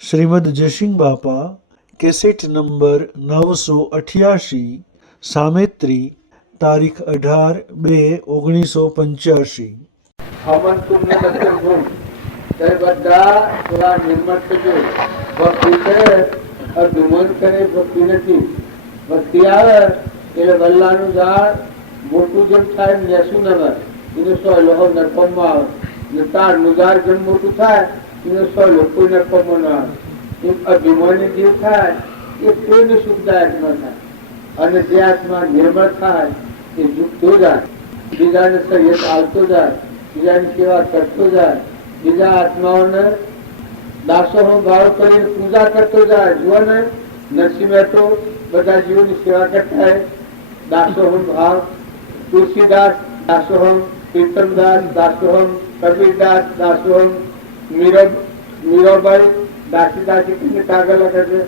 શ્રીમદ જયસિંહ બાપા cassette number 988 Sametri તારીખ 18/2/1985। હવન તુમને દર્શન ગુણ તે બધા થોડા નિર્મળ થજો. ભક્તિ છે અધુમન કરે ભક્તિ નથી. ભક્તિ આવે એટલે વલ્લાનું ઝાડ મોટું જેમ થાય લેસું ન આવે એને સો લોકો નરકમમાં આવે ને તારનું ઝાડ જેમ મોટું થાય એને સો લોકો નરકમમાં ન આવે. એમ અભિમાની જીવ થાય એ કોઈને સુખદાયક ન થાય અને જે આત્મા નિર્મળ થાય એ ઝૂકતો જાય, બીજાને સહિત આવતો જાય, બીજાની સેવા કરતો જાય, બીજા આત્માઓને દાસોનો ભાવ કરીને પૂજા કરતો જાય. જુઓ ને નરસિંહ મહેતો બધા જીવોની સેવા કરતા હોય. દાસોહમ ભાવ તુલસીદાસ દાસોહમ, કીર્તનદાસ દાસોહમ, કબીરદાસ દાસોહમ, મીરાબાઈ દાસી દાસી કરીને કાગળ લખે છે.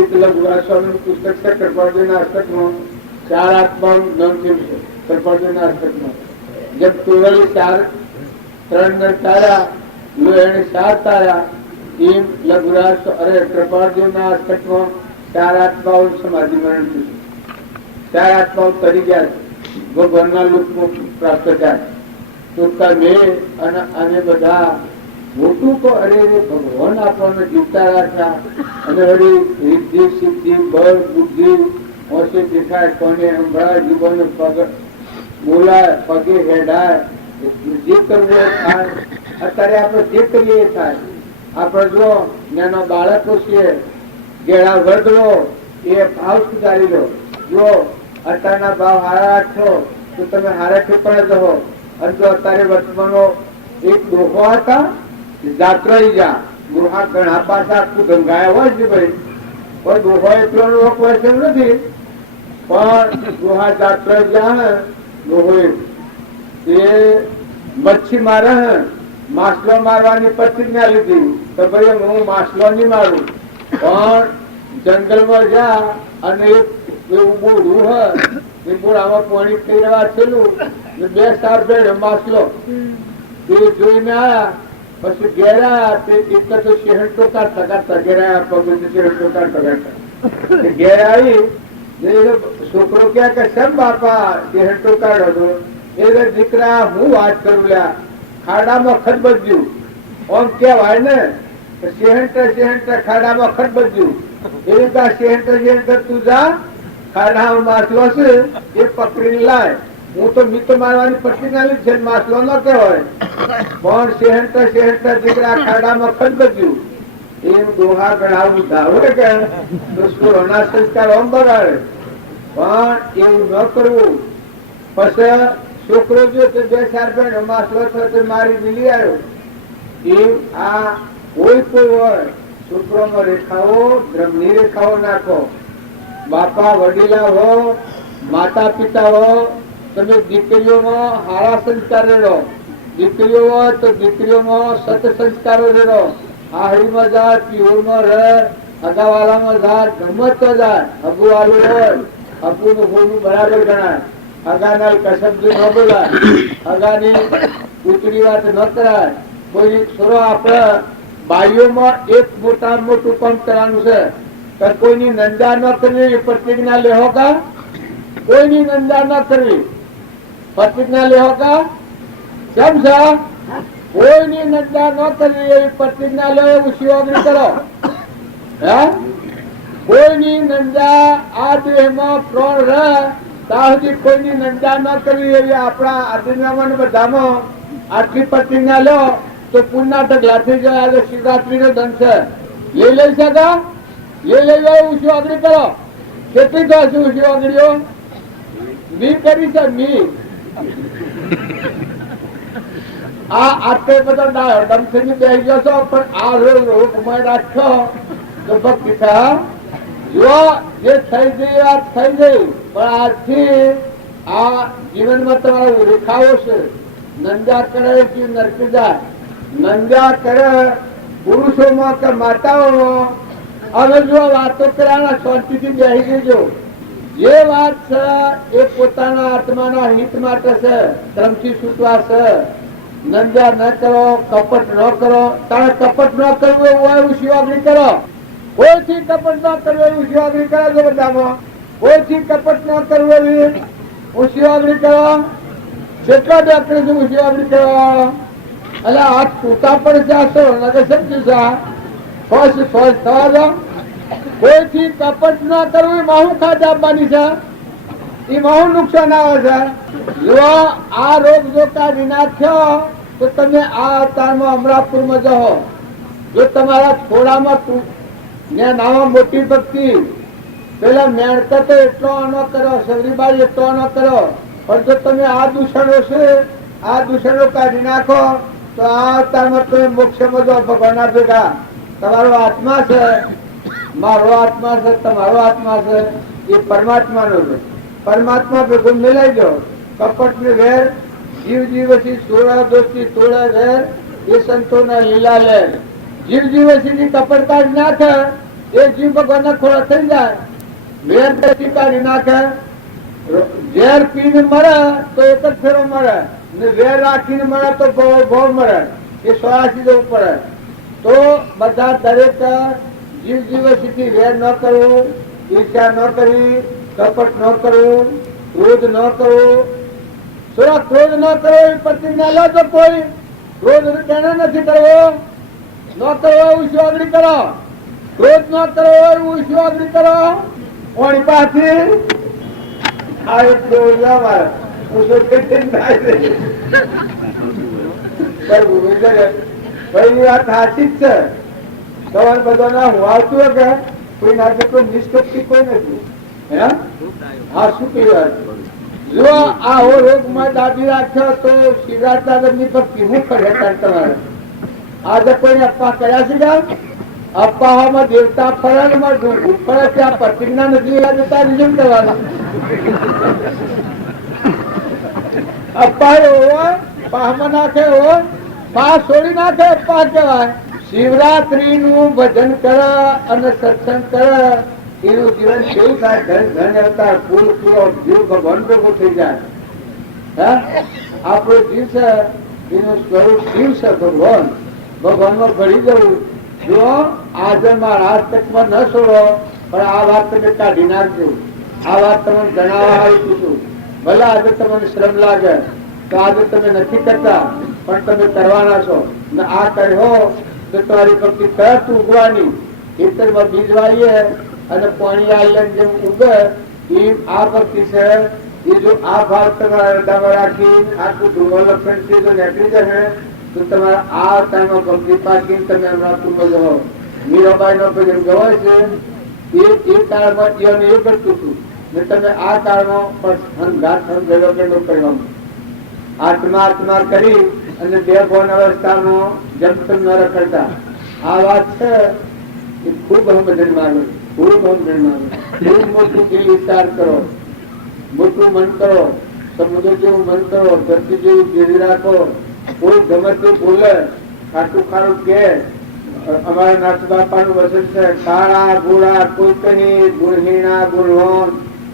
એટલે ગુરાસ્વામીનું પુસ્તક છે કૃપાળજીના હસ્તકમાં 4 આત્માનું નામ થયું છે. કૃપાળજીના હસ્તકમાં જેમ તોરલી 3 નર તારા લો એને 4 તારા એમ લઘુરાજ અરે કૃપાળજીના હસ્તકમાં 4 આત્માઓ સમાધિ મરણ થયું છે. 4 આત્માઓ તરી ગયા છે, ભગવાનના લોકમાં પ્રાપ્ત થયા. તો તમે અને બધા મોટું તો અરે ભગવાન આપણને જીવતા રાખ્યા અને વળી રિદ્ધિ સિદ્ધિ બળ બુદ્ધિ હોશે દેખાય કોને સંભળાય જીવન પગ બોલાય પગે હેડાય જે કરવું એ થાય. અત્યારે આપણે જે કરીએ એ થાય. આપણે જો નાનો બાળકો છીએ ગેળા વર્ગલો એ ભાવ સુધારી લો. જો અત્યારના ભાવ હારા રાખશો તો તમે હારા ઠેકાણે રહો. અને જો અત્યારે વર્તમાનો એક ડોહો હતા જાત્રાઈ જા ગૃહા ઘણા પાછા આખું ગંગાયા હોય છે ભાઈ, પણ ડોહો એટલો લોક હોય છે નથી. પણ ગૃહા જાત્રાઈ જા ને ડોહો એ મચ્છી મારે માછલો મારવાની પ્રતિજ્ઞા લીધી તો ભાઈ હું માછલો નહીં મારું. પણ જંગલમાં જા અને એવું બોડું હોય એ બોડામાં પાણી થઈ રહ્યા છેલ્લું 2 સાર ભેળ માછલો એ જોઈને આયા. પછી ઘેરા એક તો શહેરટો કાઢતા કાઢતા ઘેરા પગ શહેરટો કાઢતા કાઢતા ઘેર આવી છોકરો ક્યાં કે સમ બાપા શહેરટો કાઢો એટલે દીકરા હું વાત કરું લ્યા ખાડામાં ખડબજ્યું આમ કેવાય ને શહેર ખાડામાં ખડબજ્યું એવી રીતે શહેર તું જા ખાડામાં માછલો છે એ પકડીને લાય. હું તો મીતો મારવાની પ્રતિજ્ઞા લીધી છે, માછલો ન કહેવાય. પણ શહેર દીકરા ખાડામાં ખડબજ્યું એમ દોહા ગણાવું ધારો કે દોસ્તોના સંસ્કાર આમ બગાડે. પણ એવું ન કરવું. પછી છોકરો જો 2 4 ભેણ માછલો થયો મારી મિલી આવ્યો. એમ આ કોઈ હોય છોકરોમાં રેખાઓ ધર્મની રેખાઓ નાખો. બાપા વડીલા હો, માતા પિતા હો, તમે દીકરીઓમાં હારા સંસ્કાર રેડો. દીકરીઓ હોય તો દીકરીઓમાં સત સંસ્કારો રેડો. આહરીમાં જાય, પીઓમાં રહે, હગાવાલામાં જાય, ગમત તો જાય. હગુવાલું હોય હગુનું હોનું બરાબર ગણાય. હગાના કસબજી ન બોલાય, હગાની ઉતરી વાત ન કરાય. કોઈ છોરો આપણે બાઈઓમાં એક મોટા મોટું કામ કરવાનું છે તો કોઈની નંદા ન કરવી પ્રતિજ્ઞા લેહો કા. કોઈની નંદા ન કરવી પ્રતિજ્ઞા લેહો કા. કેમ છે કોઈની નંદા ન કરવી એવી પ્રતિજ્ઞા લો. એવું શિવાગ્રી કરો. હે કોઈની નંદા આ દેહમાં પ્રાણ રહે ત્યાં સુધી કોઈની નંદા ન કરવી એવી આપણા આદિનામાં બધામાં આટલી પ્રતિજ્ઞા લો તો પુણ્ય ઢગલા થઈ જાય. આજે શિવરાત્રી નો દંડ છે એ લઈ શકા એ લઈ જાય. ઉછો આગળ કરો. કેટલી થશે ઉછો આગળીઓ મી કરી છે મી આ આટલે બધો દમ થઈને બેસી જશો પણ આ રોગ રાખશો તો ભક્તિ જો જે થઈ ગઈ વાત થઈ ગઈ. પણ આજથી આ જીવનમાં તમારા રેખાઓ છે. નંદા કરે કે નરક જાય. નંદા કરે પુરુષોમાં કે માતાઓમાં. હવે જો વાતો કરવાના શાંતિથી બેસી જજો. જે વાત છે એ પોતાના આત્માના હિત માટે છે, ધર્મથી છૂટવા છે. નંદ્યા ન કરો, કપટ ન કરો. તારે કપટ ન કરવું એવું હોય એવું શિવાગ્નિ કરો. કોઈથી કપટ ન કરવું એવું શિવાગ્નિ કરો છો બધામાં. કોઈથી કપટ ન કરવું એવી હું શિવાગ્નિ કરો. કેટલા ડોક્ટર છે હું શિવાગ્નિ કરવા? એટલે આ તૂટા પણ જાશો નગર સમજી જા ફોજ થવા દો. કોઈથી કપટ ન કરવું એમાં હું ખાધ આપવાની છે, એમાં હું નુકસાન આવે છે. જો આ રોગ જો કાઢી નાખ્યો તો તમે આ અવતારમાં અમરાપુરમાં જાઓ. જો તમારા થોડામાં નામાં મોટી ભક્તિ પેલા મેણકતો એટલો ન કરો, સગરીબાઈ એટલો ન કરો, પણ જો તમે આ દૂષણો છે આ દૂષણો કાઢી નાખો તો આ અવતારમાં તમે મોક્ષમાં જાઓ ભગવાનના ભેગા. તમારો આત્મા છે, મારો આત્મા છે, તમારો આત્મા છે, એ પરમાત્માનો છે. પરમાત્મા ભેગું મિલાઈ દો. કપટ ને વેર જીવ જીવસી સોળા દોસ્તી તોડા વેર એ સંતોના લીલા લેર. જીવ જીવસી ની કપટ કાઢી નાખે એ જીવ ભગવાનના ખોળા થઈ જાય. વેર દોસ્તી કાઢી નાખે, ઝેર પીને મળે તો એક જ ફેરો મળે ને વેર રાખીને મળે તો બહુ મળે. એ 84 જવું પડે. તો બધા દરેક જીવ જીવસી થી વેર ન કરવું, ઈર્ષા ન કરવી, કપટ ન કરવું, ક્રોધ ન કરવું. થોડા ક્રોધ ન કરો એ પ્રતિજ્ઞા લો તો કોઈ ક્રોધ તેને નથી કરવો. ન કરવો એવું શિવાગ્નિ કરો. ક્રોધ ન કરવો એવું શિવાગ્નિ કરો. ઓણી પાછી આ એક વાત સાચી જ છે. તમારે બધા ના હું આવતું કે કોઈ નાટક કોઈ નિષ્પત્તિ કોઈ નથી. હા શું કહ્યું? જો આવો રોગ માં દાબી રાખ્યો તો શિવરાજ ની ભક્તિ હું કરે તમારે? આજે કોઈને અપ્પા કર્યા છે ગામ? અપ્પામાં દેવતા ફરણમાં ફરે ત્યાં પ્રતિજ્ઞા નથી જતા રિઝલ્ટ કરવાના. અપ્પા એવો પાહમાં નાખે એવો પા છોડી નાખે અપ્પા કહેવાય. શિવરાત્રી નું ભજન કરે અને સત્સંગ કરે એનું જીવન કેવું થાય? ધન અવતાર ફૂલ પૂરો જીવ ભગવાન ભેગો થઈ જાય. આપણો જીવ છે એનું સ્વરૂપ શિવ છે. ભગવાન ભગવાનમાં ભળી જવું. જો આજે મારા આજ તકમાં ન છોડો પણ આ વાત તમે કાઢી નાખજો. આ વાત તમને જણાવવા આવી છું. ભલે આજે તમને શ્રમ લાગે તો આજે તમે નથી કરતા પણ તમે કરવાના છો. ને આ કર્યો તો તમારી ભક્તિ તરત ઉગવાની. ખેતરમાં બીજ વાવીએ અને પાણી આવીને જેમ ઉગે એ આ ભક્તિ છે. એ જો આ ભાવ તમારા હૃદયમાં રાખી આટલું ધ્રુવલક્ષણ છે જો નીકળી જશે તો તમારા આ અવતારમાં ભક્તિ પાકી તમે અમરાપુરમાં જવો. મીરાબાઈ નો ભજન ગવાય છે એ કાળમાં જીવન એ કરતું હતું ને તમે આ કાળમાં પણ ઘાટ સમજેલો કે કરવાનું. આત્મા આત્મા કરી અને બે ભવન અવસ્થામાં જમતમ ન રખડતા. આ વાત છે એ ખૂબ ભજન માનો, ખૂબ ભજન માનો. ખૂબ મોટું દિલ વિચાર કરો, મોટું મન કરો, સમુદ્ર જેવું મન કરો, ધરતી જેવી દિલ રાખો. કોઈ ગમે તે બોલે ખાટું ખારું કે અમારા નાથ બાપા નું વચન છે કાળા ગોળા કોઈ કહી ગુણહીણા ગુણવાન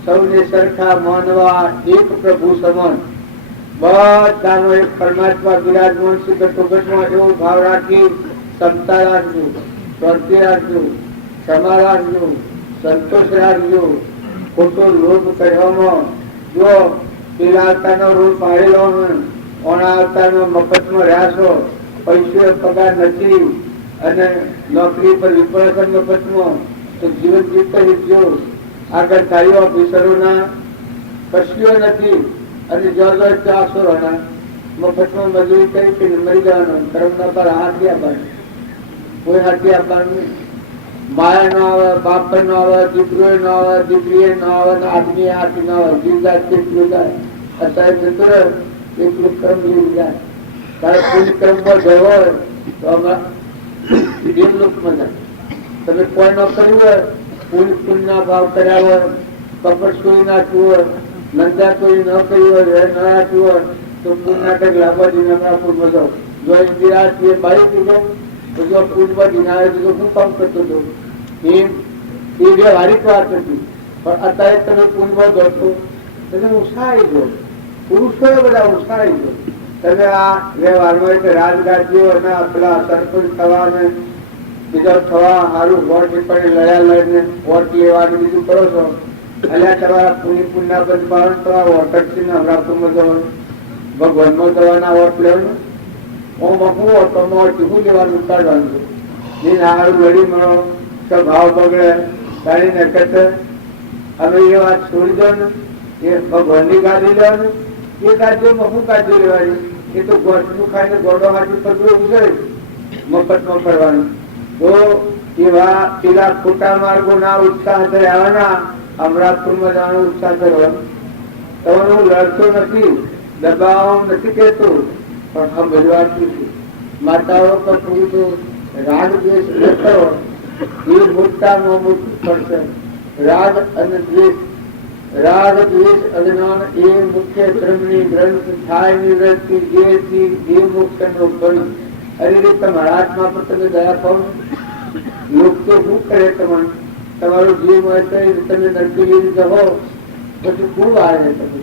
સૌને સરખા માનવા એક પ્રભુ સમાન. બધાનો એક પરમાત્મા બિરાજમાન છે. ઘટોઘટમાં એવો ભાવ રાખી ક્ષમતા રાખજો, શાંતિ રાખજો, ક્ષમા રાખજો, સંતોષ રાખજો. ખોટો લોભ કરવામાં જો પેલા અવતારનો રોલ પાડેલો ઓણા અવતારનો મફતમાં રહ્યા છો, પૈસો પગાર નથી અને નોકરી પર વિપણન મફતમાં તો જીવન જીવતા જીવજો. આગળ કાર્યો ઓફિસરોના કશીઓ નથી અને જો 400 મફતમાં મજૂરી કરી કે મરી જવાનો. કર્મના પર હાથી આપવાનું, કોઈ હાથી આપવાનું. માયા ન આવે, બાપ ન આવે, દીકરો ન આવે, દીકરી ન આવે, આદમી હાથી ન આવે. જીવતા કેટલું જાય અત્યારે જતું રહે એટલું કર્મ જીવ જાય. તારે પુણ્ય કર્મમાં ગયો હોય તો અમે દેવલોકમાં જાય. તમે કોઈ ન કર્યું હોય પુણ્ય ભાવ કર્યા હોય, કપટ છોડી નાખ્યું હોય, નંદા કોઈ ન કર્યું હોય, વેર ન રાખ્યું હોય તો પુણ્યાટક લાભાજી અમરાપુરમાં જાઓ. જો ઇન્દિરા બાઈ કીધો તો જો પૂર્વમાં દિનારે તો શું કામ કરતો હતો એ વ્યવહારિક વાત હતી. પણ અત્યારે તમે પૂર્વમાં જોશો તમે ઉત્સાહી જો. પુરુષો બધા ઉત્સાહી જો. તમે આ વ્યવહારમાં એક રાજગાદીઓ અને પેલા સરપંચ થવા ને બીજા થવા સારું વોટ પણ લયા લઈને વોટ લેવાનું બીજું કરો છો. અલ્યા તમારા પુણ્ય પુણ્ય બંધ પાડવાનું તમારા વોટરથી નવરાત્રમાં જવાનું, ભગવાનમાં જવાના વોટ લેવાનું. હું બકું ઓટોમાં ચૂકું લેવાનું કાઢવાનું છું. જે સારું લડી મળો તો ભાવ બગડે ગાડી નકટ. હવે એ વાત છોડી દો ને, એ ભગવાનની ગાડી લેવાનું, એ ગાડીઓ મફું ગાડીઓ લેવાની. એ તો ગોઠનું ખાઈને ગોડો હાથી પર ઉજે મફતમાં ફરવાનું. તો એવા પેલા ખોટા માર્ગો ના ઉત્સાહ આવવાના, અમરાપુરમાં જવાનો ઉત્સાહ કરવાનો. તમારું લડતો નથી, દબાવ નથી કહેતો, પણ આ બજવાતું છે. માતાઓ પર પુરુષો રાગ દ્વેષ લેતો એ મોટામાં મોટું પડશે. રાગ અને દ્વેષ, રાગ દ્વેષ અજ્ઞાન એ મુખ્ય ધર્મની ગ્રંથ થાય નિવૃત્તિ જેથી જે મોક્ષનો ફળ. અરે રે તમારા આત્મા પર તમે દયા કરો. લોક તો શું કરે તમને? તમારું જીવ હોય તો તમે નરકી લીધી જવો પછી ખૂબ આવે. તમે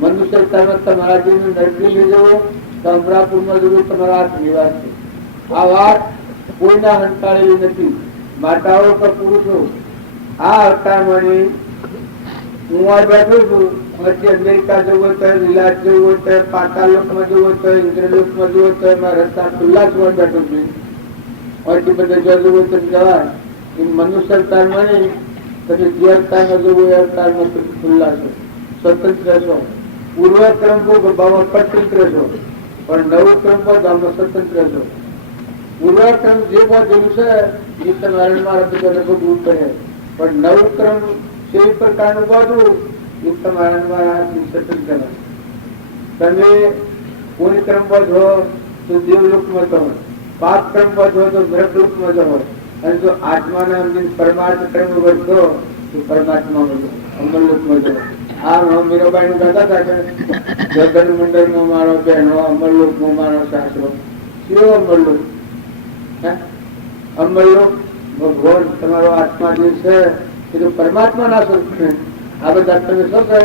મનુષ્ય તમારા જીવને નરકી લીધો તો અમરાપુરમાં જવું તમારા હાથની વાત છે. આ વાત કોઈના હંતાળેલી નથી. માતાઓ પર પુરુષો આ અવતારમાંની હું આ બેઠો છું. પછી અમેરિકા જવું હોય તો, વિલાસ જવું હોય તો, પાતાળ લોકમાં જવું હોય તો, ઇન્દ્રલોકમાં જવું હોય તો, એમાં રસ્તા ખુલ્લા જ બેઠો છું. પછી બધા જવું હોય તો જવાય. એ મનુષ્ય અવતારમાં નહીં, તમે જે અવતારમાં જવું એ અવતારમાં ખુલ્લા છો, સ્વતંત્ર છો. પૂર્વ ક્રમ ભાવમાં સ્વતંત્ર છો, પણ નવું ક્રમ ભાવમાં સ્વતંત્ર છો. પૂર્વ ક્રમ જે બધું છે એ તમારે મારા બધાને ભોગવવું પડે, પણ નવું ક્રમ જે પ્રકારનું બધું એ તમારા મારા સ્વતંત્ર. તમે પૂર્ણ ક્રમ હો તો દેવલોકમાં જાઓ, પાપ ક્રમ હો તો નરકલોકમાં જાઓ, અને જો આત્માના પરમાર્થ ક્રમ વધો તો પરમાત્મા વધો, અમરલોકમાં જાઓ. આ મીરાબાઈ નું કહેતા હતા કે જગન મંડળમાં મારો બહેનો, અમરલોકમાં મારો સાસરો. કેવો અમરલોક? અમરલોક ભગવાન તમારો આત્મા જે છે એ તો પરમાત્મા ના સ્વરૂપ. આ બધા તમે શું કહે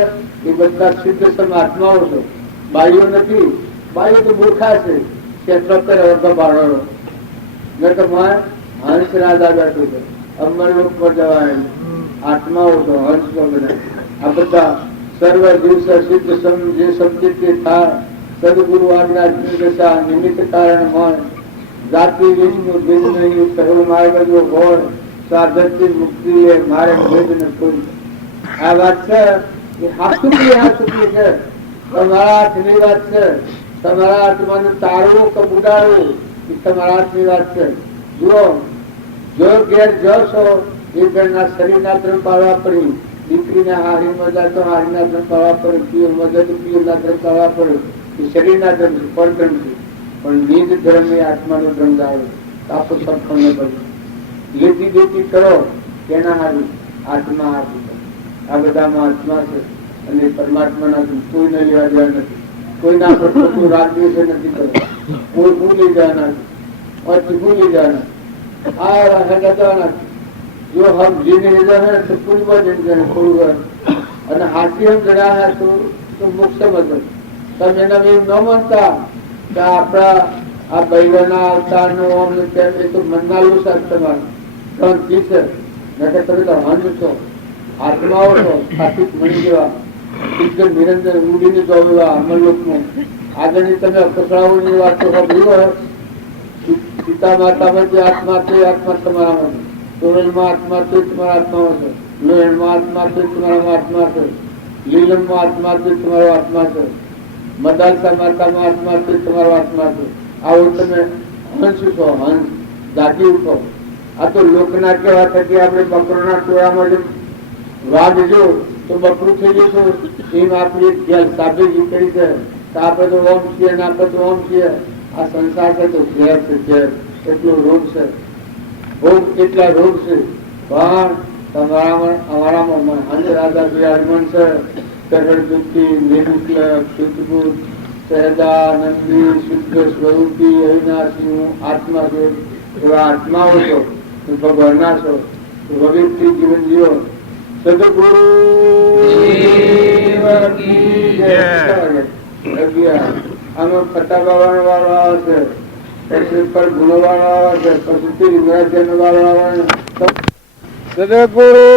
એ બધા સિદ્ધ આત્માઓ છો, બાઈઓ નથી. બાઈઓ તો મૂર્ખા છે, બાળો હંસ રાજા બેઠો છે. અમરલોક પર જવાય આત્માઓ છો, હંસ બધા. આ બધા સર્વ દિવસ સિદ્ધ જે સમજે થાય સદગુરુ આજ્ઞા દશા નિમિત્ત કારણ હોય. જાતિ વિષ્ણુ ભેદ નહીં કહ્યું માર્ગ જો હોય, સાધકથી મુક્તિ લે મારે ભેદ ન કોઈ. આ વાત છે એ હાસુકલી છે, તમારા હાથની વાત છે. તમારા હાથમાં તારવું કે બુડાડવું એ તમારા હાથની વાત છે. જુઓ, જો ઘેર જશો એ ઘરના શરીરના ધર્મ પાડવા પડી. દીકરીના હારીમાં જાય તો હારીના ધર્મ પાડવા પડે, પિયરમાં જાય તો પિયરના ધર્મ પાડવા પડે. એ શરીરના ધર્મ છે, પરધર્મ છે. પણ નિજ ધર્મ એ આત્માનો ધર્મ આવે. આપો સરખમ ન પડે. લેતી દેતી કરો તેના હારી આત્મા આપી. આ બધામાં આત્મા છે અને પરમાત્માના કોઈને લેવા દેવા નથી. કોઈના પર કોઈ રાગ દિવસે નથી કરો. કોઈ ભૂલી જવાના, ભૂલી જવાના. આ હેડા જવાના. જો હમ જીને है तो पूर्व जन पूर्व અને હાથી હમ જણા है તો મોક્ષ બધું. તમે એના એમ ન માનતા કે આપણા આ બૈરાના અવતારનો આમ તેમ એ તો મનનાલું સાહેબ તમારું શાંતિ છે. નહીં તમે તો હંસ છો, આત્માઓ છો, સાત્વિક મણી જેવા શુદ્ધ નિરંજન ઉડીને જો એવા અમરલોકમાં. આગળની તમે અકસરાઓની વાત તો સાંભળી હોય. સીતા માતામાં જે આત્મા છે આત્મા તમારામાં છે. તોરણમાં આત્મા છે તમારા આત્મામાં છે. લોહણમાં આત્મા છે તમારામાં આત્મા છે. લીલનમાં આત્મા છે તમારો આત્મા છે. મદાલસા માતામાં આત્મા છે તમારો આત્મા છે. આવો તમે હંસ છો, હંસ જાગી ઉઠો. આ તો લોકના કહેવા થકી આપણે બકરોના ટોળામાં જે વાઘ જો તો બકરું થઈ જશું એમ આપણી એક સાબિતી કરી છે કે આપણે તો ઓમ છીએ ને આપણે તો ઓમ છીએ. આ સંસાર છે તો ઝેર છે, ઝેર. એટલો રોગ છે, ભોગ એટલા રોગ છે. પણ તમારામાં અમારામાં હંસ રાજા બિરાજમાન છે. સરળ દુઃખી, નિર્મુક્લ, શુદ્ધભૂત, સહજાનંદી, શુદ્ધ સ્વરૂપી, અવિનાશી આત્મા છે. એવા આત્માઓ છો, ભગવાનના છો. ભગવતથી જીવન જીવો. સદગુરુ આમાં ફટાકડા વાળો આવે છે, પછી પર ગુણો વાળો આવે છે, પછી તિરુમરાજન વાળો આવે છે. સદગુરુ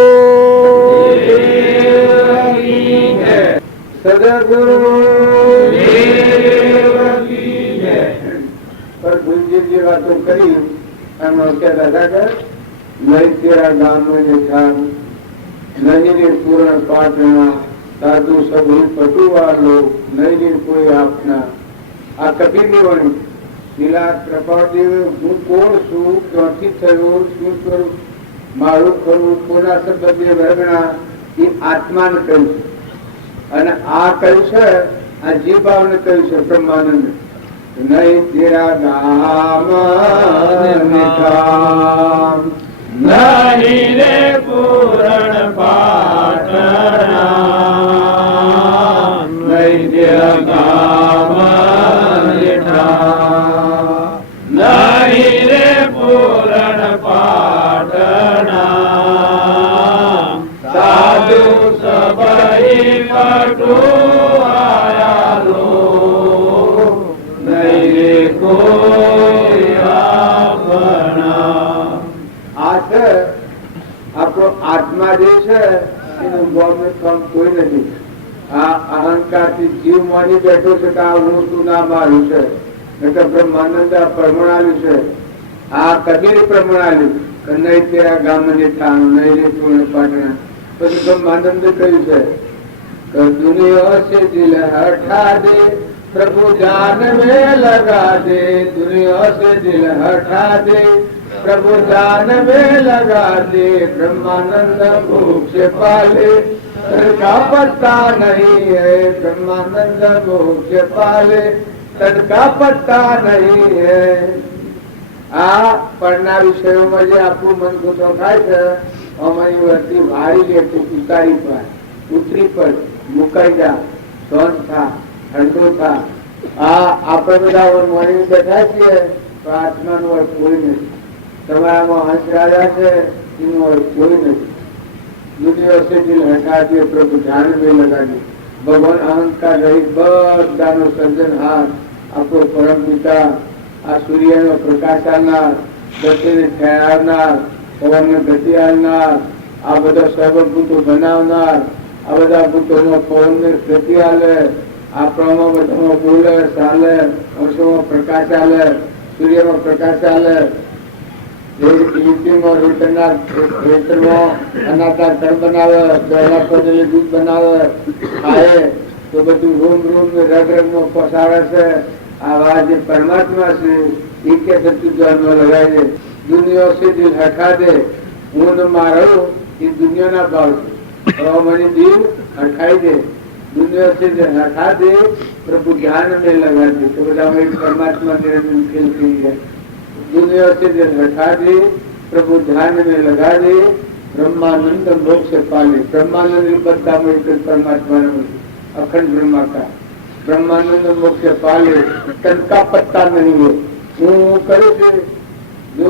સદગુરુ પર ગુરુજી વાતો કરી અને કહેતા હતા કે નહીં તેરા ગામ ઠાર નહીં રે પૂર્ણ પાટના સાધુ સભુ પટુવાલો નહીં રે કોઈ આપના. આ કબીરની વાણી. શિલા કૃપાદેવ હું કોણ છું, ક્યાંથી થયો, શું કરું, મારું ખરું, કોના સંબંધે વર્ગણા, એ આત્માને કહ્યું છે. અને આ કહ્યું છે, આ જે ભાવને કહ્યું છે બ્રહ્માનંદ, નહીં તેરા ગામ મીઠા નહીં રે પૂરણ પાટણા નહીં તેરા ગામ મીઠા નહીં રે પૂરણ પાટણા સાધુ સભાઈ પટુઆયાલો નહીં રે કોઈ આપણા. આ છે આપણો આત્મા જે છે એનું ગોમનું કામ કોઈ નથી. આ અહંકાર થી જીવ માની બેઠો છે કે આ હું શું ના મારું છે. નકર બ્રહ્માનંદ આ પ્રમાણાલ્યું છે. આ કબીર પ્રમાણાલ્યું કે નહીં તેરા ગામ ને ઠાણ નહીં રે તું પાટણા. પછી બ્રહ્માનંદ કહ્યું છે કે દુનિયા સે દિલ હટા દે પ્રભુ જાન में लगा दे, दुनिया से दिल हटा दे प्रभु जान में लगा दे. ब्रह्मानंद भूख से पाले तन का पत्ता नहीं है, ब्रह्मानंद भूख से पाले तन का पत्ता नहीं है. આ પરના વિષયોમાં જે આપણું મન ગુસ્સો થાય છે, અમારી વસ્તી ભારી લે ઉતારી પર ઉતરી પર મુકાઈ જા, શાંત થા, ઠંડો થા. આ આપણે બધા મળી બેઠા છીએ તો આત્માનો અર્થ કોઈ નથી. તમારામાં હંસ રાજા છે એનો અર્થ કોઈ નથી. દુનિયા से दिल हटा दिए प्रभु ध्यान में लगा दिए. ભગવાન અહંકાર રહિત બધાનો સર્જનહાર આપણો પરમ પિતા, આ સૂર્યનો પ્રકાશ આલનાર, ગતિને ઠેરાવનાર, પવનને ગતિ આલનાર, આ બધા સર્વભૂતો બનાવનાર, આ બધા ભૂતોમાં પવનને ગતિ આલે, આપણામાં બધામાં બોલે ચાલે, અંશોમાં પ્રકાશ આલે, સૂર્યમાં પ્રકાશ આલે, અનાકાર તળ બનાવે, દળના પદે દૂધ બનાવે, ખાય તો બધું રૂમ રૂમ રગ રગમાં પસાવે છે. આવા જે પરમાત્મા છે એ કે તું ધ્યાનમાં લગાય છે. દુનિયા સે દિલ હટા દે, હું ને મારો એ દુનિયાના ભાવ છે. મને દિલ હટાઈ દે, दुनिया से हटा दे प्रभु ज्ञान में लगा दे. तो બધા परमात्मा तेरे में खेल रही है. दुनिया से हटा दे प्रभु ध्यान में लगा दे, ब्रह्मानंद मोक्ष पाले. ब्रह्मानंद बद्धा में परमात्मा अखंड ब्रह्मा का ब्रह्मानंद मोक्ष पाले. तन का पत्ता नहीं है. હું કરું છું જો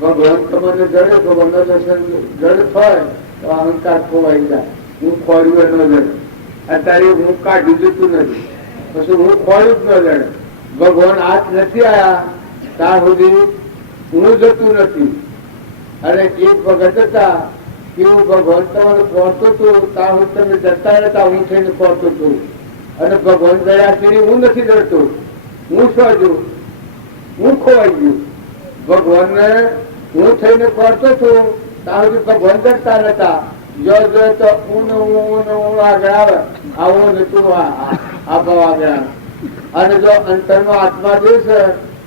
ભગવાન તમને જડે તો મને દર્શન જડ થાય તો અહંકાર ખોવાઈ જાય. હું ખોર્યું ન જડે. અત્યારે હું કાઢી જતું નથી, પછી હું ખોળ્યું જ ન જડે. ભગવાન હાથ નથી આયા ત્યાં સુધી હું જતું નથી. અને એક વખત હતા કેવું ભગવાન તમારે ખોરતો હતો ત્યાં હું તમે જતા રહેતા, હું થઈને ખોરતો હતો. અને ભગવાન ગયા સુધી હું નથી ડરતો. હું શું છું? હું ખોવાઈ ગયું. ભગવાનને હું થઈને ખોરતો હતો ત્યાં સુધી ભગવાન ડરતા નતા. જો જો તો ઊન આગળ આવે, આવું નતું આ ભાવ આગળ આવે. અને જો અંતરનો આત્મા જે છે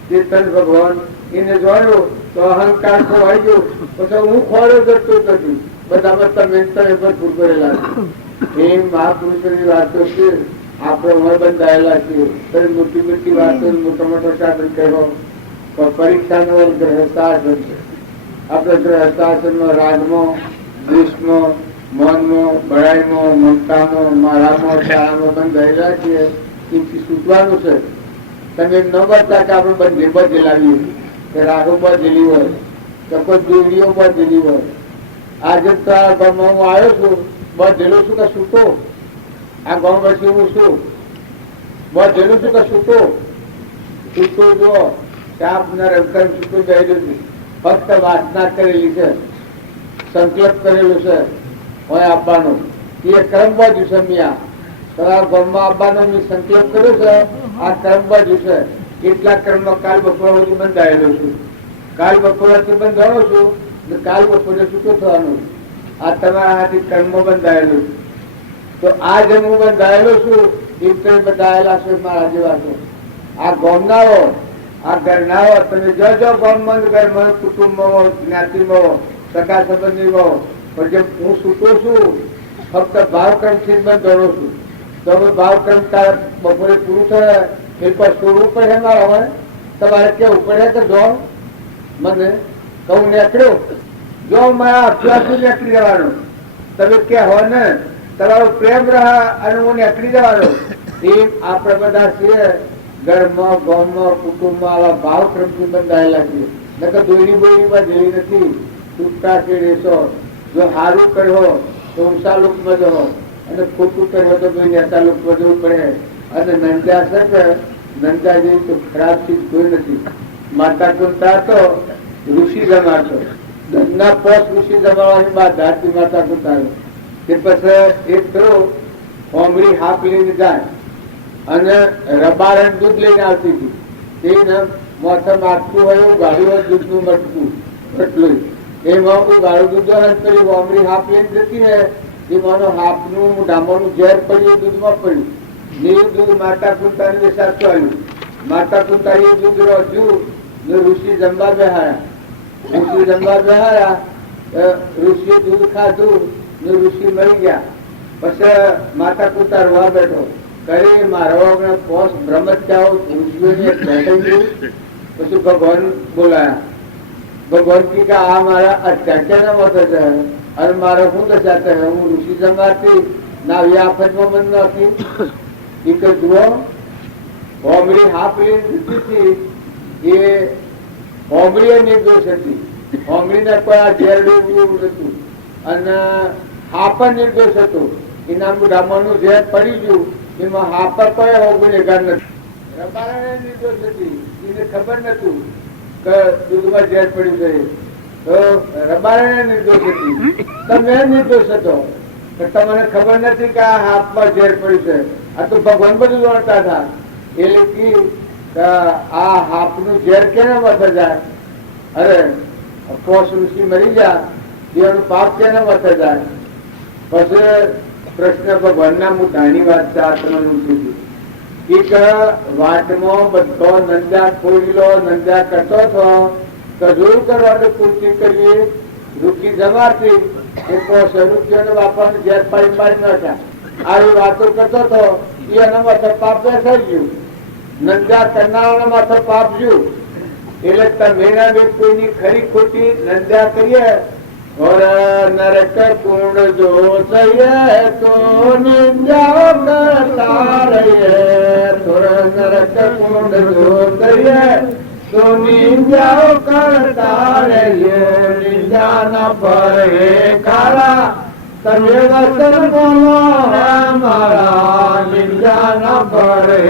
ચેતન ભગવાન એને જોડ્યો તો અહંકાર ખોવાઈ ગયો. પછી હું ખોળો જતો નથી. બધા તમે ભરપૂર કરેલા છે. એ મહાપુરુષોની વાતો છે. આપણે ઉમર બંધાયેલા છીએ. મોટી મોટી વાતો મોટા મોટા સાધન કહેવો. પરીક્ષાનો ગ્રહસ્થાસન છે. આપણે ગ્રહસ્થાસનમાં રાગમાં, દ્વેષમાં, મનમાં, બળાઈમાં, મમતામાં, મારામાં, શાળામાં બંધાયેલા છીએ. એથી છૂટવાનું છે. તમે એમ ન બનતા કે આપણે બધે લાવીએ કે રાગો બધેલી હોય કે કોઈ દેવડીઓ બધેલી હોય. આજે તો આ ગામમાં હું આવ્યો છું, બધેલો છું કે છૂટો? આ ગામ પછી હું શું બધેલું છું કે છૂટો? છૂટું જુઓ, શાપ ને રંકન છૂટું ગયેલું છે. ફક્ત વાસના કરેલી છે, સંકલ્પ કરેલું છે હોય આપવાનું. એ કર્મ બાજુ છે. મિયા તમારા ગામમાં આવવાનો મેં સંકલ્પ કર્યો છે, આ કર્મ બાજુ છે. કેટલાક કર્મ કાલ બપોર સુધી બંધાયેલો છું, કાલ બપોરથી બંધાણો છું, કાલ બપોરે છૂટું થવાનું. આ તમારા હાથી કર્મ બંધાયેલું છે. તો આ જેમ હું બંધાયેલો છું એ તો બંધાયેલા છે મારા જેવા છે. આ ગામનાઓ, આ ઘરનાઓ, તમે જો ગામમાં ઘરમાં કુટુંબમાં જ્ઞાતિમાં સગા સંબંધીમાં, પણ જેમ હું છૂટો છું ફક્ત ભાવક્રમથી જ બંધાણો છું. તો હવે ભાવક્રમ તાર બપોરે પૂરું થાય એ પર છોડવું પડે મારે. હવે તમારે કેવું પડે કે જો મને કહું નીકળ્યો, જો મારા અભ્યાસથી નીકળી જવાનું. તમે ક્યાં હોય ને તમારો પ્રેમ રહે અને હું નીકળી જવાનો. એ આપણે બધા છીએ ઘરમાં, ગામમાં, કુટુંબમાં આવા ભાવક્રમથી બંધાયેલા છીએ. નકર દોરી બોરીમાં જેવી નથી. છૂટતા કે રહેશો. જો સારું કર્યો તો ઊંચા લોકમાં જવો, અને ખોટું કર્યો તો કોઈ નેતા લોકમાં જવું પડે. અને નંદા છે, નંદા જેવી તો ખરાબ ચીજ કોઈ નથી. માતા કુંતા તો ઋષિ જમાતો, ધનના પોષ ઋષિ જમાવાની બાદ ધારતી માતા કુંતા. તે પછી એક થયો ઓમરી હાફ લઈને જાય અને રબારણ દૂધ લઈને આવતી હતી. તેને મોથમ આપતું હોય એવું ગાળ્યું હોય દૂધનું મટકું એટલું એમાં ગાળું દૂધ પેલી ઓમરી હાફ લઈને જતી ને એમાંનો હાફનું ડામાનું ઝેર પડ્યું દૂધમાં પડ્યું. ને એ દૂધ માતા કુંતાની વિશાળ આવ્યું. માતા કુંતા એ દૂધ રોજ્યું ને ઋષિ જમવા બેહાયા. ઋષિ જમવા બેહાયા, ઋષિએ દૂધ ખાધું ને ઋષિ મરી ગયા. પછી માતા કુંતા રોવા બેઠો કરી મારો પોષ બ્રહ્મચાઓ ઋષિઓને બેઠેલું. પછી ભગવાન બોલાયા. ભગવાન કે આ મારા અત્યાચારના મત છે અને મારો શું દશા છે. હું ઋષિ જમાતી ના વ્યાફતમાં બંધ નથી. એ તો જુઓ હોમડી હાફ લઈને દીધી હતી એ હોમડી નિર્દોષ હતી. હોમડીને કોઈ આ ઝેર એવું નતું અને હાપ નિર્દોષ હતો. એના બ્રાહ્મણનું ઝેર પડી ગયું એમાં હાપ કોઈ ગુનેગાર નથી. રબારણે નિર્દોષ હતી, એને ખબર નતું કે દૂધમાં ઝેર પડ્યું છે. તો રબારણે નિર્દોષ હતી, તમે નિર્દોષ હતો. તમને ખબર નથી કે આ હાથમાં ઝેર પડ્યું છે. આ તો ભગવાન બધું જાણતા હતા. એ લખી આ હાથનું ઝેર કેના માથે જાય? અરે પોષ ઋષિ મરી જાય એનું પાપ કેના માથે જાય? પછી કૃષ્ણ ભગવાનના મુઠાની વાત છે. આત્માનું કીધું એક વાટમાં બધો નંદા ખોડીલો નંદા કરતો હતો. કજોરું કરવાનું પૂર્તિ કરીએ રૂકી જમાતી રૂપિયાને બાપાને ઝેર પાડી પાડી નાખ્યા. આવી વાતો કરતો હતો. એના માથે પાપ થઈ ગયું. નંદા કરનારાના માથે પાપ ગયું. એટલે તમે કોઈની ખરી ખોટી નંદા કરીએ નરક કુંડ જો તો નિંદાઓ કરતા રહીએ. નરક કુંડ જો કરીએ તો નિંદાઓ કરતા રહીએ. નિંદા ન ભરે ખારા તમે વચન બોલો મારા. નિંદા ન ભરે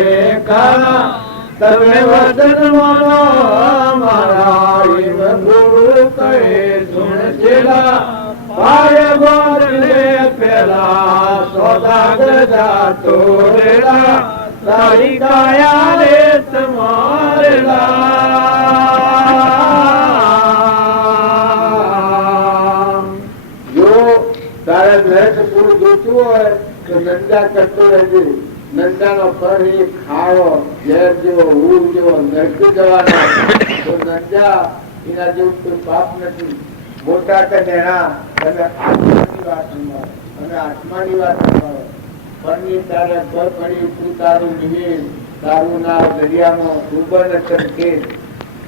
ખારા તમે વચન બોલો મારા. ગુરુ કહે સુણશીલા પાય બોલે પેલા સોદાગર જાતો રેલા તારી કાયા રે તમારેલા. જો તારા નરક પૂરું જોતું હોય તો નંદા કરતો રહેજે. નંદાનો ફળ એ ખાવો ઝેર જેવો ઊર જેવો નરક જવાનો. તો નંદા એના જેવું કોઈ પાપ નથી. મોટા કે નેણા તમે આત્માની વાત સંભાળો અને આત્માની વાત સંભાળો. પરની તારે ઘર પડી તું તારું નિવેદ તારું ના દરિયામાં ડૂબન ચમકે.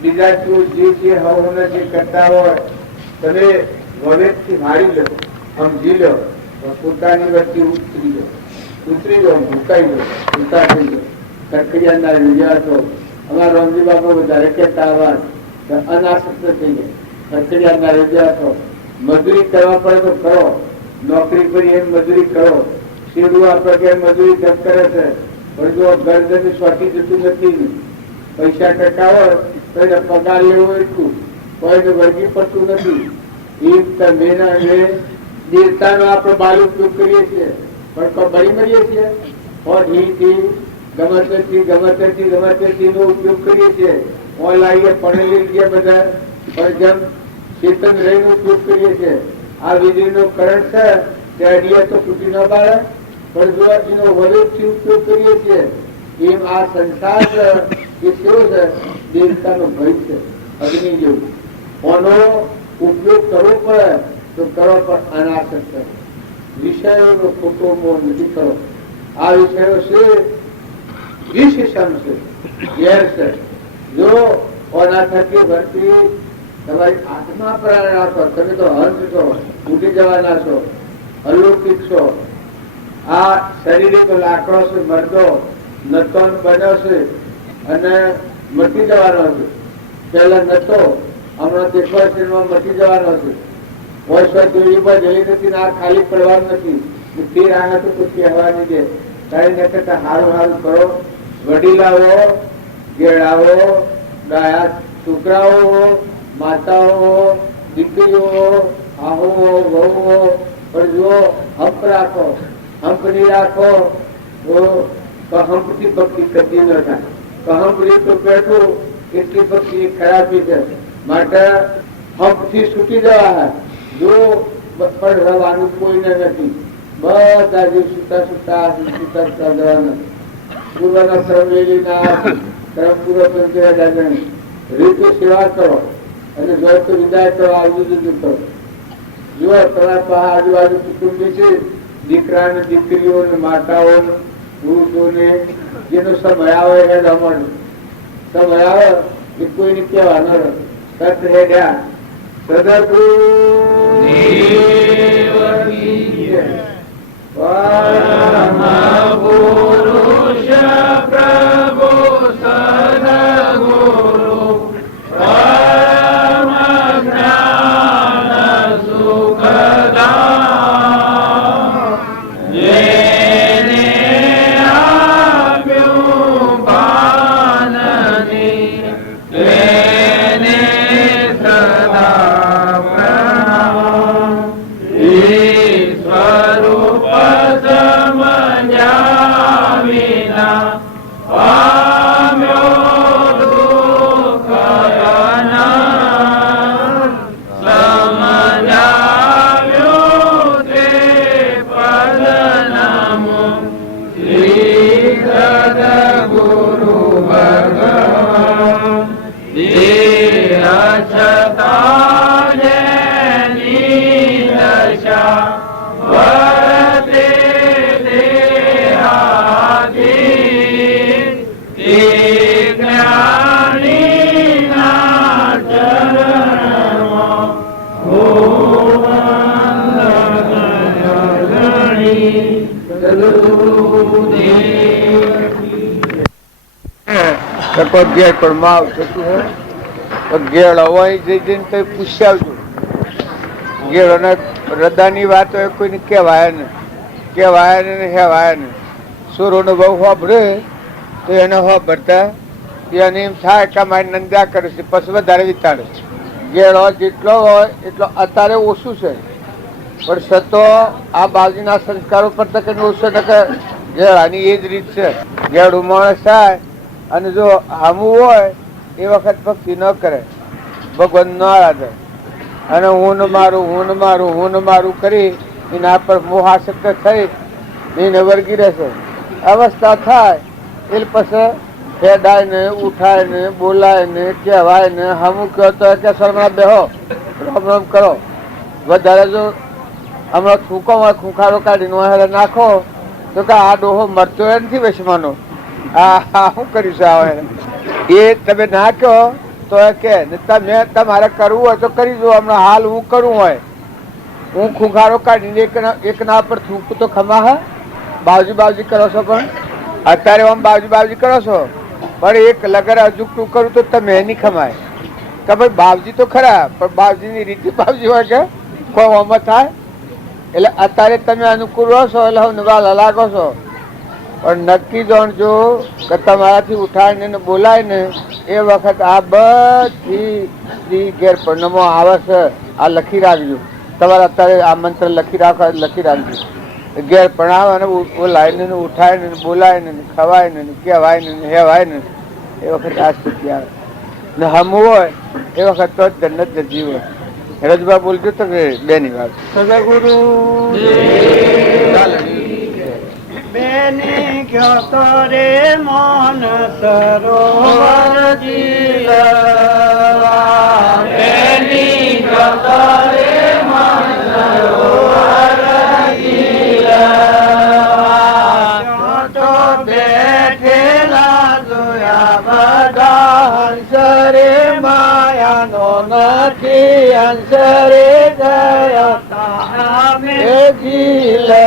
બીજા તું જે હવને જે કરતા હોય તમે વવેદથી મારી લો, સમજી લો, પોતાની વચ્ચે ઉતરી લો, ભૂકાઈ લો, ઉતા થઈ લો. કટકડિયાના વિદ્યાર્થીઓ અમારા રામજી બાબુ વધારે કહેતા આવા અનાસક્ત થઈ જાય. કટકડિયાના વિદ્યાર્થીઓ મજૂરી કરવા પડે તો કરો, નોકરી કરી એમ મજૂરી કરો. સીડું આપણે કે મજૂરી જપ કરે છે પણ જો ગરદની સ્વાટી જતું નથી. પૈસા ટકા હોય તો એને પગાર લેવો એટલું, કોઈને વળગી પડતું નથી. એ તમે દેવતાનો આપણે બાલ ઉપયોગ કરીએ છીએ, પણ બળી મરીએ છીએ. ગમે તેનો ઉપયોગ કરીએ છીએ. ઓનલાઈન પડેલી ગયા બધા, પણ જેમ ચેતન રહીનો ઉપયોગ કરીએ છીએ. આ વીજળીનો કરંટ છે તે અડિયા તો તૂટી ન પાડે, પણ જો એનો વરોધથી ઉપયોગ કરીએ છીએ એમ આ સંસાર છે એ કેવો છે? દેવતાનો ભય છે, અગ્નિ જેવું. આનો ઉપયોગ કરવો પડે તો કરો, પણ અનાસક્ત વિષયોનો ખોટો મોહ નથી કરો. આ વિષયો છે વિશેષણ છે, ઘેર છે. જો ઓના થકી ભરતી તમારી આત્મા પ્રાણ રાખો, તમે તો હંસ છો, ઉડી જવાના છો, અલૌકિક છો. આ શરીર તો લાકડો છે, મરદો નતો બન્યો છે અને મટી જવાનો છે. પેલા નતો, હમણાં 1 મટી જવાનો છે. વર્ષ જોડી પર જઈ નથી, આ ખાલી પડવાનું નથી. તે રાહ તો કોઈ કહેવાની દે. તારી ને કરતા સારું સારું કરો. વડીલાઓ, ગેળાઓ, ડાયા છોકરાઓ, માતાઓ, દીકરીઓ, આહુઓ, વહુઓ, પણ જો હંપ રાખો, હંપ નહીં રાખો તો હંપથી ભક્તિ કદી ન થાય. હંપ નહીં તો બેઠું એટલી ભક્તિ ખરાબી છે. માટે હંપથી છૂટી જવા. જો પણ રવાનું કોઈને નથી. બધા જે સુતા સુતા જવાના. પૂર્વના શ્રમ લઈ ક્રમ પૂરો રીતે સેવા કરો અને જો તો વિદાય કરો, આવજું જુદું કરો. જો તમારા આજુબાજુ કુટુંબી છે, દીકરા ને દીકરીઓ ને માતાઓ પુરુષોને જેનો સમય આવે એ રમણ સમય આવે એ કોઈને કહેવા ન સત હેડ્યા પુરુષ પ્રભુ સદગુરુ પરમ જ્ઞાન સુખદાન, જેને આપ્યું ભાનની તેને સદા પ્રણામ. સ્વરૂપ સમજ્યા વિના પામ્યો દુઃખ અનંત. સમજાવ્યું તે પદ નમો શ્રી સદગુરુ ભગવાન. દેહ છતાં જેની દશા વર્તે દેહાધીન, તે જ્ઞાનીના ચરણમાં ઘેર પણ માવ થતું હોય તો ઘેર હોય જઈને તો પૂછી આવજો. ઘેર અને હૃદયની વાત હોય કોઈને કહેવાય ને હેવાય ને. સુરોનો બહુ હોભરે તો એને હોભરતા એને એમ થાય કે મારી નંદા કરે છે, પછી વધારે વિતાડે. ઘેર જેટલો હોય એટલો અત્યારે ઓછું છે, પણ સતો આ બાજુના સંસ્કારો પર તો કઈ ઓછું ને કે ઘેરાની એ જ રીત છે. ઘેડું માણસ થાય અને જો હામું હોય એ વખત ભક્તિ ન કરે, ભગવાન ન આરાધે અને હું ન મારું કરી એના પર મોહાસક્ત થઈ એને વર્ગી રહેશે. અવસ્થા થાય એ પછી ફેડાય ને, ઉઠાય ને, બોલાય ને, કહેવાય ને. હમું કહો તો કે શરમણા બેહો, રામ રામ કરો. વધારે જો હમણાં થૂકો હોય, ખૂંખારો કાઢીને નાખો તો કે આ ડોહો મરતો એ નથી વેચવાનો, આ શું કરીશું આવે એ તમે ના કહો તો કે તમે તમારે કરવું હોય તો કરી દો. હમણાં હાલ હું કરવું હોય, હું ખૂંખારો કાઢીને એક ના પર થૂકું તો ખમા હા. બાવજી કરો છો, પણ અત્યારે આમ બાવજી કરો છો, પણ એક લગર અજુકટું કરું તો તમે નહીં ખમાય. કે ભાઈ બાવજી તો ખરા, પણ બાવજીની રીતિ બાવજી હોય કે કોઈ આમાં થાય. એટલે અત્યારે તમે અનુકૂળ રહો છો એટલે હું વાલા લાગો છો. પણ નક્કી જાણજો કે તમારાથી ઉઠાડીને એને બોલાય ને એ વખત આ બધી સ્ત્રી ઘેર પરણમો આવે છે, આ લખી રાખજો. તમારે અત્યારે આ મંત્ર લખી રાખો, લખી રાખજો. ઘેર ભણાવે ને બોલાય ને ઉઠાય ને બોલાય ને ખવાય ને કહેવાય ને હેવાય ને એ વખત આ સ્થિતિ આવે ને હમવું હોય એ વખત તો જન્નત જતી હોય. રજબા બોલજો તો બેની વાત સદગુરુ બેની ક્યો તો રે મન સરોવર જીલવા, બેની ક્યો તો રે મન સરોવર જીલવા, તો બેઠેલા જોયા બધા હંસ રે માયાનો નથી હંસ રે ગયો તામે જીલવા,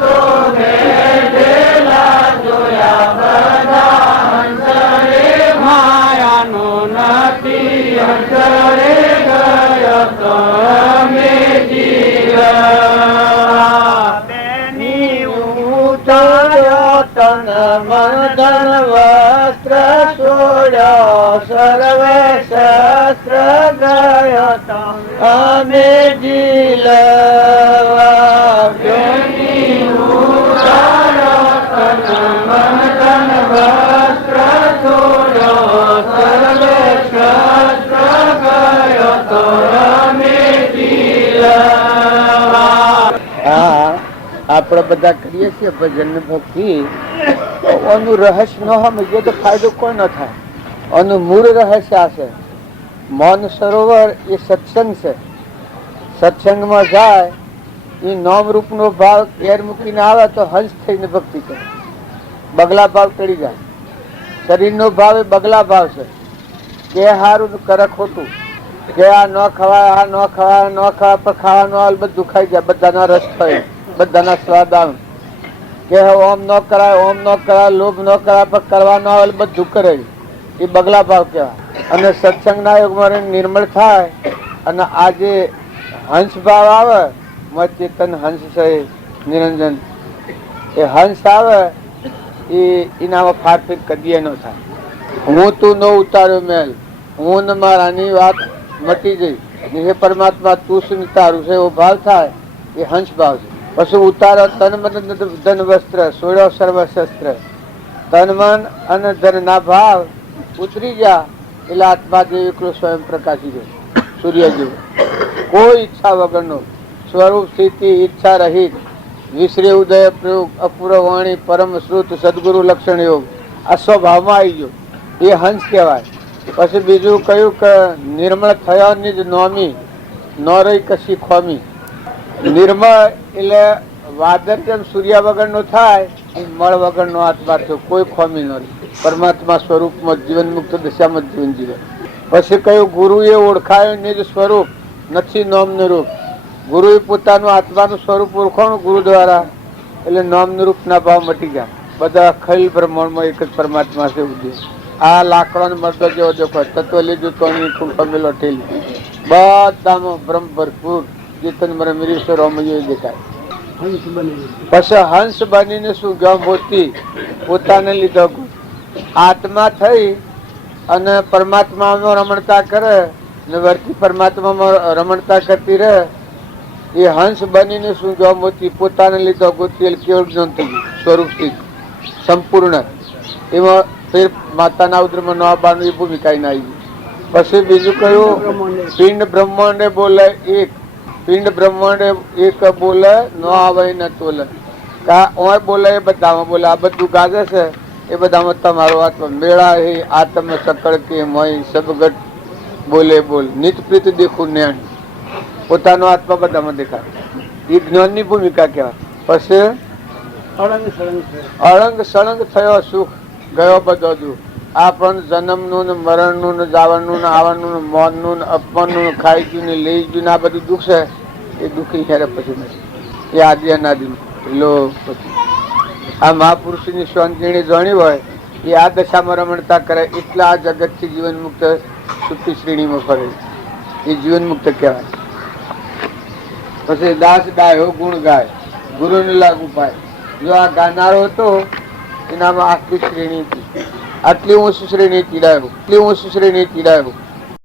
તો બેઠેલા જોયા બધા હંસ રે માયાનો નથી હંસ રે ગયો તામે જીલવા, બેની ઉતાર્યો તન મદન વસ્ત્ર છોડ્યો સર્વે શસ્ત્ર ગયો અમે જીલવા, બેની ઉતાર્યો તન મદન વસ્ત્ર છોડ્યો સર્વે શસ્ત્ર ગયો તો અમે જીલવા. હા આપણે બધા કરીએ છીએ ભજન ભક્તિ, આનું રહસ્ય ન સમજીએ તો ફાયદો કોઈ ન થાય. આનું મૂળ રહસ્ય આ છે. મૌન સરોવર એ સત્સંગ છે. સત્સંગમાં જાય એ નામ રૂપનો ભાવ ઘેર મૂકીને આવે તો હંસ થઈને ભક્તિ કરે. બગલા ભાવ ટળી જાય. શરીરનો ભાવ એ બગલા ભાવ છે કે સારું કરે ખોટું, કે આ ન ખવાય આ ન ખવાય ન ખવાય પણ ખાવાનું આવે બધું ખાઈ જાય. બધાના રસ થાય, બધાના સ્વાદ આવે. કે ઓમ ન કરાય ઓમ ન કરાય, લોભ ન કરાય પણ કરવાનું આવે બધું કરે. એ બગલા ભાવ કહેવાય. અને સત્સંગના યોગમાં નિર્મળ થાય અને આજે હંસ ભાવ આવે, ચેતન હંસ છે નિરંજન, એ હંસ આવે એનામાં ફારફીર કદીએ ન થાય. હું તું નો ઉતાર્યો મેલ, હું ને મારાની વાત મટી ગઈ, હે પરમાત્મા તું શું તારું છે એવો ભાવ થાય એ હંસ ભાવ છે. પછી ઉતારો તન મન ધન વસ્ત્ર છોડ્યો સર્વ શસ્ત્ર. તન મન અને ધન ના ભાવ ઉતરી ગયા એટલે આત્મા જેવો એકલો સ્વયં પ્રકાશી ગયો, સૂર્ય જેવો. કોઈ ઈચ્છા વગરનો સ્વરૂપ સ્થિતિ ઈચ્છા રહિત વિશ્રે ઉદય પ્રયોગ અપૂર્વ વાણી પરમ શ્રુત સદગુરુ લક્ષણ યોગ આ સ્વભાવમાં આવી ગયો, એ હંસ કહેવાય. પછી બીજું કહ્યું કે નિર્મળ થયો નિજ નોમી ન રહી કશી ખોમી. નિર્મળ એટલે વાદર જેમ સૂર્ય વગરનો થાય એ મળ વગરનો આત્મા થયો, કોઈ ખોમી ન રહી. પરમાત્મા સ્વરૂપમાં જીવન મુક્ત દશામાં જીવન જીવે. પછી કહ્યું ગુરુએ ઓળખાયું નિજ સ્વરૂપ નથી નોમનું રૂપ. ગુરુએ પોતાનું આત્માનું સ્વરૂપ ઓળખાણું ગુરુ દ્વારા એટલે નોમનું રૂપ ના ભાવ મટી ગયા. બધા અખિલ બ્રહ્માંડમાં એક જ પરમાત્મા છે ઉદ્દેશ. આ લાકડાનો મરદો જેવો દેખો તત્વ લીધું તો ખમેલો ઠેલી બધામાં બ્રહ્મ ભરપૂર ચેતન મીરેશ્વર અમયો દેખાય. પછી હંસ બનીને શું ગમ હોતી પોતાને લીધો આત્મા થઈ અને પરમાત્મામાં રમણતા કરે ને વર્તી પરમાત્મામાં રમણતા કરતી રહે. એ હંસ બનીને શું ગમ હોતી પોતાને લીધો ગોતી કેવળ જ્ઞાન થઈ ગયું સ્વરૂપથી સંપૂર્ણ. એમાં ફેર માતાના ઉદરમાં ન આવવાનું એ ભૂમિકા ના આવી. પછી બીજું કયું પિંડ બ્રહ્માંડે બોલે એક, પિંડ બ્રહ્માંડે એક બોલે ન આવે ન તોલે. કા ઓય બોલે એ બધામાં બોલે. આ બધું ગાજે છે એ બધામાં તમારો આત્મા મેળા હે આત્મ સકળ કે મોય સબગટ બોલે બોલ નિત પ્રીત દેખું જ્ઞાન. પોતાનો આત્મા બધામાં દેખાય. એ જ્ઞાનની ભૂમિકા કહેવાય. પછી અળંગ સળંગ થયો સુખ ગયો બધો દુઃખ. આ પણ જન્મનું ને મરણનું ને જાવણનું ને આવવાનું ને મૌનનું ને અપમાનનું ને ખાઈ ગયું ને લઈ ગયું ને આ બધું દુઃખ છે એ દુઃખી ક્યારે પછી નથી. એ આદિ અનાદિ લો પછી આ મહાપુરુષની સ્વાંતિણી જાણી હોય એ આ દશામાં રમણતા કરે એટલા આ જગતથી જીવન મુક્ત સુખી શ્રેણીમાં ફરે એ જીવન મુક્ત કહેવાય. પછી દાસ ડાયો ગુણ ગાય ગુરુને લાગુ પાય જો આ ગાનારો હતો એનામાં આટલી શ્રેણી હતી, આટલી ઊંચ શ્રેણી ચીડાયો, આટલી ઊંચ શ્રેણી ચીડાયો.